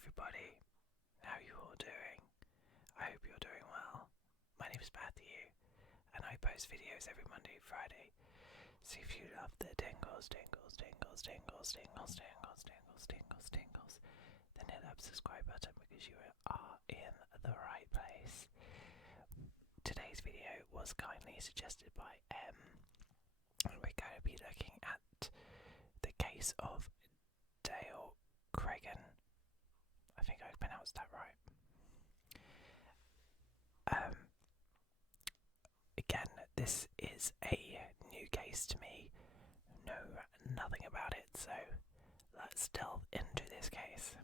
everybody, how are you all doing? I hope you're doing well. My name is Matthew, and I post videos every Monday and Friday. So if you love the tingles, then hit that subscribe button because you are in the right place. Today's video was kindly suggested by M, and we're going to be looking at the case of Dale Cregan. I think I pronounced that right. Again, this is a new case to me. Know nothing about it, so let's delve into this case.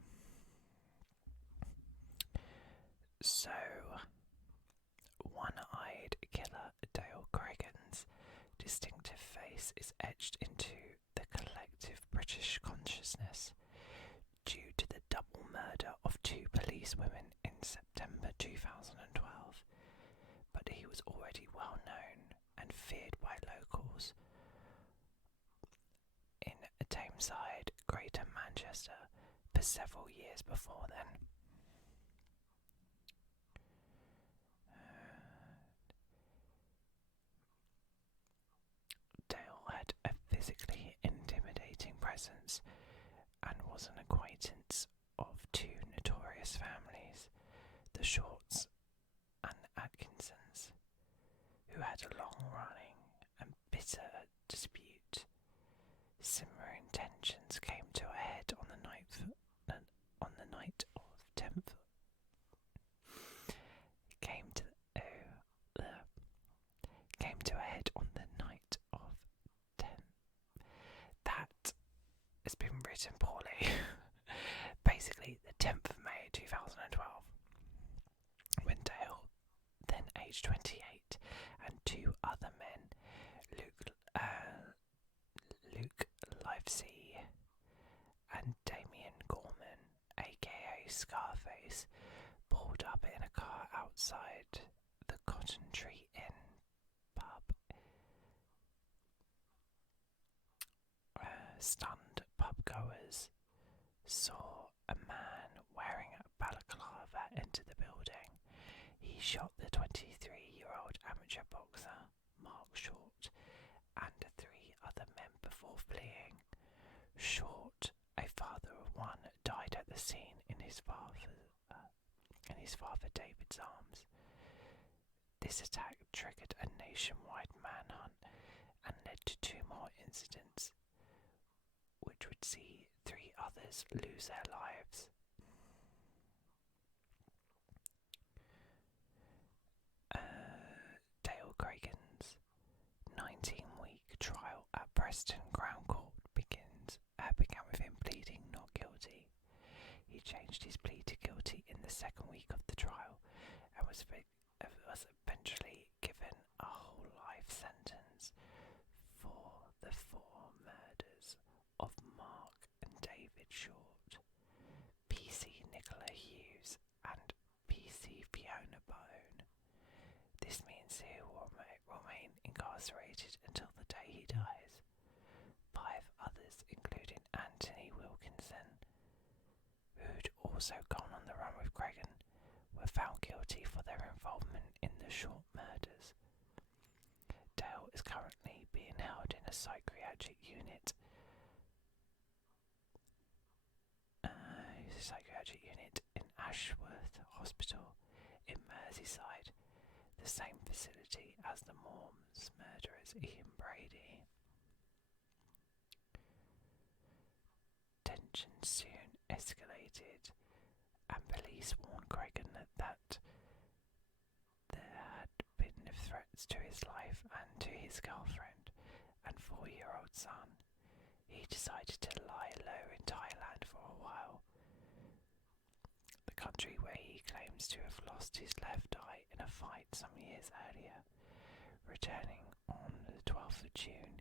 So, one-eyed killer Dale Cregan's distinctive face is etched into the collective British consciousness due to the double murder of two police women in September 2012, but he was already well known and feared by locals in Tameside, Greater Manchester, for several years before then. Dale had a physically intimidating presence and was an acquaintance of two notorious families, the Shorts and Atkinsons, who had a long-running and bitter dispute. Similar tensions came to a head on the night of 10th. Came to a head on the night of 10th. That has been written poorly. Basically, the 10th of May 2012, when Dale, then aged 28, and two other men, Luke Livesey and Damien Gorman, aka Scarface, pulled up in a car outside the Cotton Tree Inn pub. Stunned pubgoers saw a man wearing a balaclava enter the building. He shot the 23-year-old amateur boxer, Mark Short, and three other men before fleeing. Short, a father of one, died at the scene in his father David's arms. This attack triggered a nationwide manhunt and led to two more incidents, which would see three others lose their lives. Dale Cregan's 19-week trial at Preston Crown Court began with him pleading not guilty. He changed his plea to guilty in the second week of the trial and was eventually given a whole life sentence for the four murders of Mark and David Short, PC Nicola Hughes, and PC Fiona Bone. This means he will remain incarcerated until the day he dies. Five others, including Anthony Wilkinson, who'd also gone on the run with Cregan, were found guilty for their involvement in the Short murders. Dale is currently being held in a psychiatric unit. In Ashworth Hospital in Merseyside, the same facility as the Morms murderers Ian Brady. Tensions soon escalated, and police warned Cregan that there had been threats to his life and to his girlfriend and 4-year-old son. He decided to lie low in Thailand for a while, the country where he claims to have lost his left eye in a fight some years earlier. Returning on the 12th of June,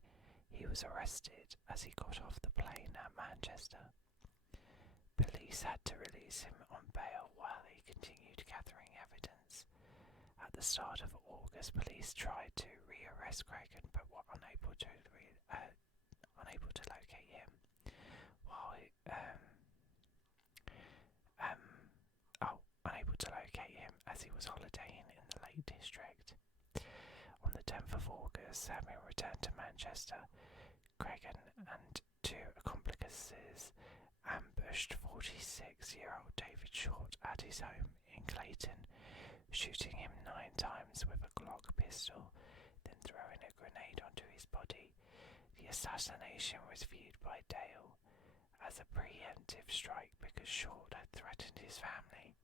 he was arrested as he got off the plane at Manchester. Police had to release him on bail while he continued gathering evidence. At the start of August, police tried to re-arrest Cregan but were unable to locate him. While August, having returned to Manchester, Cregan and two accomplices ambushed 46-year-old David Short at his home in Clayton, shooting him 9 times with a Glock pistol, then throwing a grenade onto his body. The assassination was viewed by Dale as a preemptive strike because Short had threatened his family.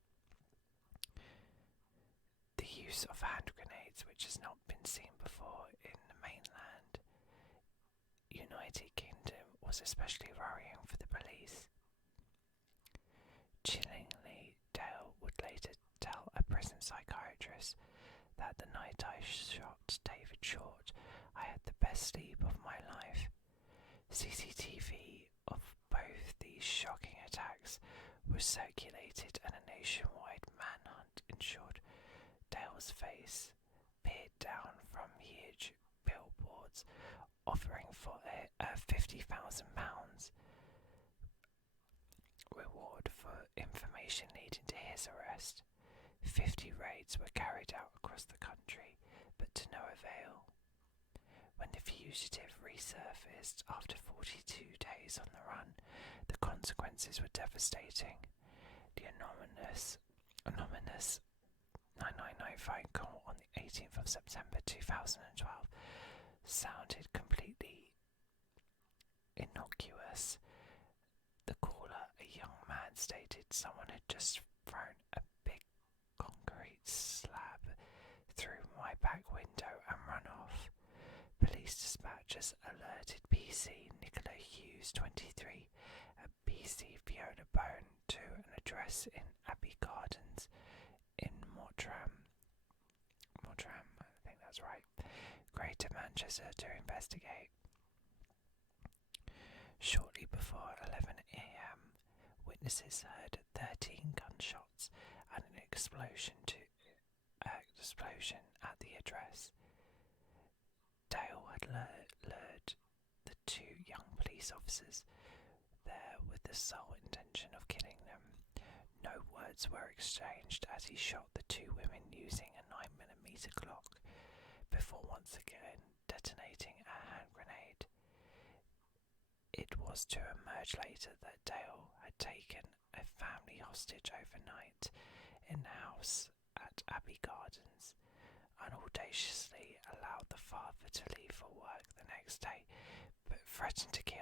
The use of hand grenades, which has not been seen before in the mainland United Kingdom, was especially worrying for the police. Chillingly, Dale would later tell a prison psychiatrist that the night I shot David Short, I had the best sleep of my life. CCTV of both these shocking attacks was circulated and a nationwide manhunt ensured. Dale's face peered down from huge billboards offering for a £50,000 reward for information leading to his arrest. 50 raids were carried out across the country, but to no avail. When the fugitive resurfaced after 42 days on the run, the consequences were devastating. The anonymous 999 phone call on the 18th of September 2012 sounded completely innocuous. The caller, a young man, stated someone had just thrown a big concrete slab through my back window and run off. Police dispatchers alerted PC Nicola Hughes, 23, and PC Fiona Bone to an address in Abbey Gardens in Mottram, I think that's right, Greater Manchester, to investigate. Shortly before 11 a.m, witnesses heard 13 gunshots and an explosion at the address. Dale had lured the two young police officers there with the sole intention of killing them. No words were exchanged as he shot the two women using a 9mm Glock before once again detonating a hand grenade. It was to emerge later that Dale had taken a family hostage overnight in the house at Abbey Gardens, and audaciously allowed the father to leave for work the next day, but threatened to kill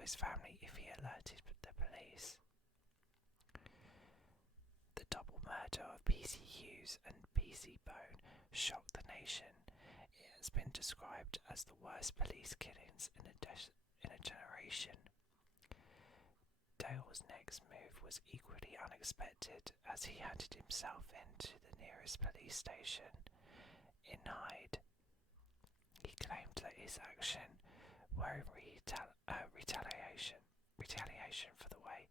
his family if he alerted the police. The double murder of PC Hughes and PC Bone shocked the nation. It has been described as the worst police killings in a generation. Dale's next move was equally unexpected as he handed himself in to the nearest police station in Hyde. He claimed that his action were retaliation for the way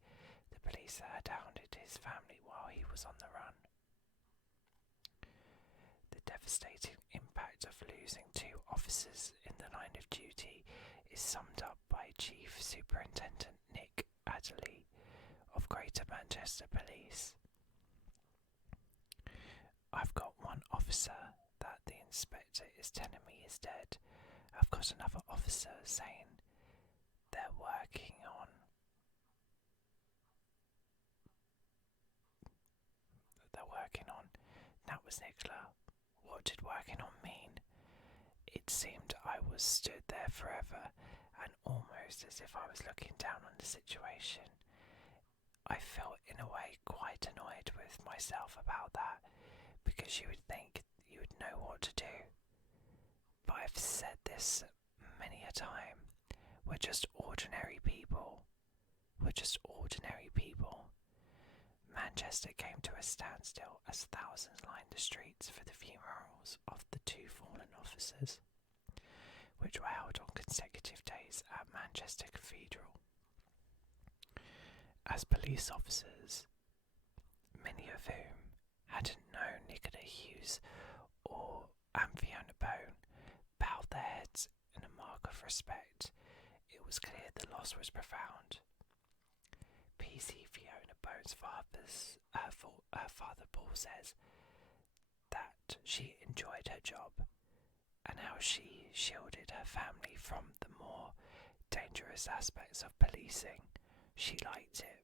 the police had hounded his family while he was on the run. The devastating impact of losing two officers in the line of duty is summed up by Chief Superintendent Nick Adderley of Greater Manchester Police. I've got one officer that the inspector is telling me is dead. I've got another officer saying they're working on. That was Nicola. What did working on mean? It seemed I was stood there forever, and almost as if I was looking down on the situation. I felt in a way quite annoyed with myself about that, because you would think you would know what to do. But I've said this many a time. We're just ordinary people. Manchester came to a standstill as thousands lined the streets for the funerals of the two fallen officers, which were held on consecutive days at Manchester Cathedral. As police officers, many of whom hadn't known Nicola Hughes or Fiona Bone, bowed their heads in a mark of respect. It was clear the loss was profound. PC Fiona Bone's her father Paul says that she enjoyed her job. and how she shielded her family from the more dangerous aspects of policing. She liked it.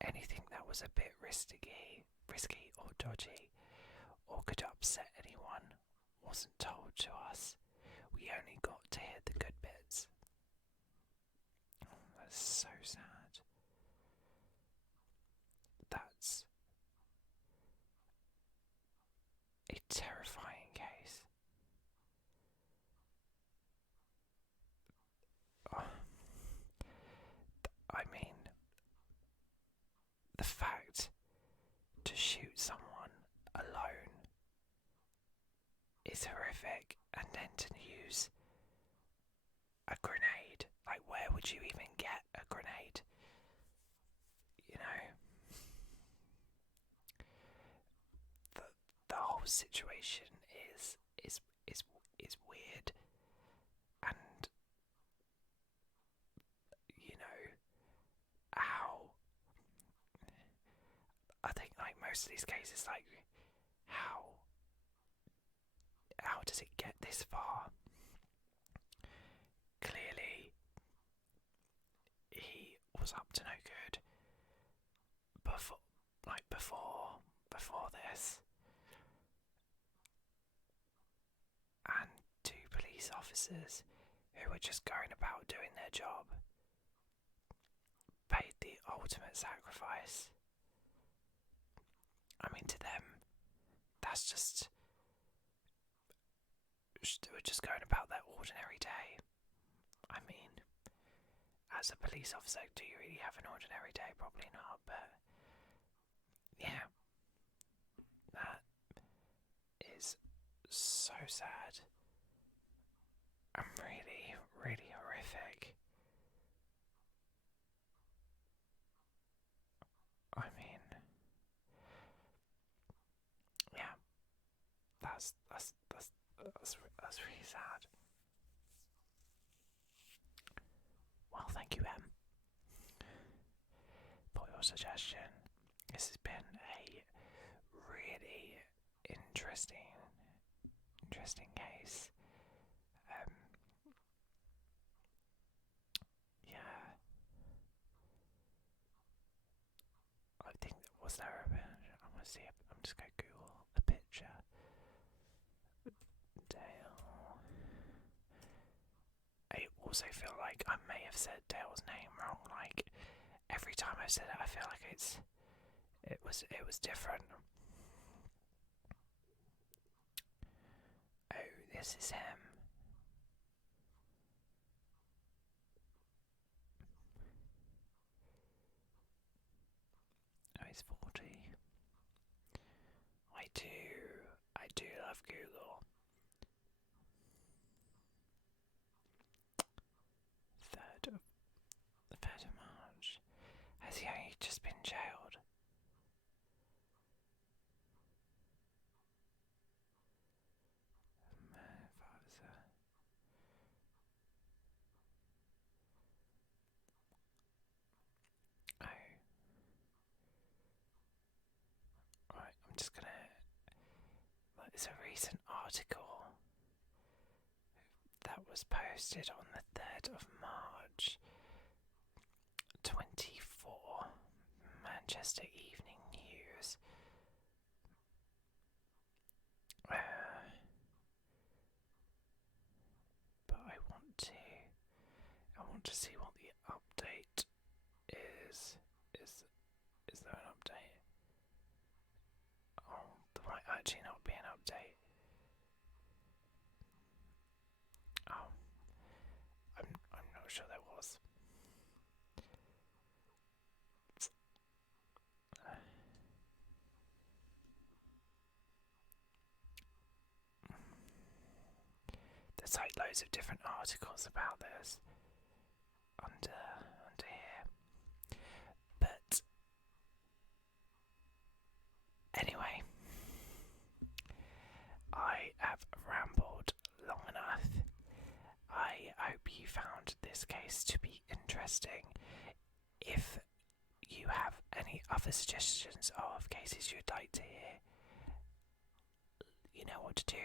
Anything that was a bit risky or dodgy, or could upset anyone, wasn't told to us. We only got to hear the good bits. Oh, that's so sad. That's a terrifying case. Oh, I mean, the fact to shoot someone alone is horrific, and then to use a grenade. Like, where would you even get a grenade? You know? The whole situation is weird, and you know how I think, like, most of these cases, like, how does it get this far? Clearly he was up to no good before this. And two police officers who were just going about doing their job paid the ultimate sacrifice. I mean, to them, that's just, they were just going about their ordinary day. I mean, as a police officer, do you really have an ordinary day? Probably not, but yeah, that is so sad and really, really horrific. I mean, yeah, that's really sad. Well, thank you, Em, for your suggestion. This has been a really interesting case. Yeah, I think was there a bit. I want to see. I'm just going to Google a picture. Dale. I also feel like I may have said Dale's name wrong. Like, every time I said it, I feel like it was different. Oh, this is him. Oh, he's 40. I do love Google. 3rd of March. Has he only just been jailed? Oh. Right, I'm just gonna. There's a recent article that was posted on the 3rd of March 24, Manchester Evening News. But I want to see what the update is. Is there an update? Oh, there might actually not be an update. Oh, I'm not sure there was. There's like loads of different articles about this under here. But anyway, I have rambled long enough. I hope you found this case to be interesting. If you have any other suggestions of cases you'd like to hear, you know what to do.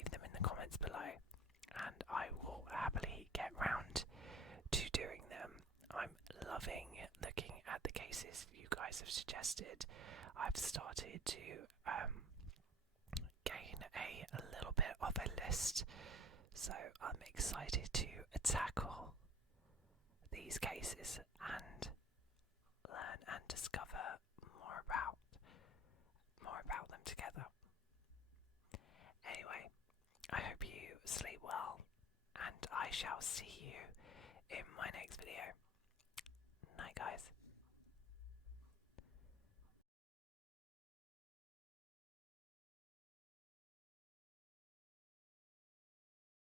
leave them in the comments below, and I will happily get round to doing them. I'm loving looking at the cases you guys have suggested. I've started to gain a little bit of a list, so I'm excited to tackle these cases and learn and discover more about them together. Anyway, I hope you sleep well, and I shall see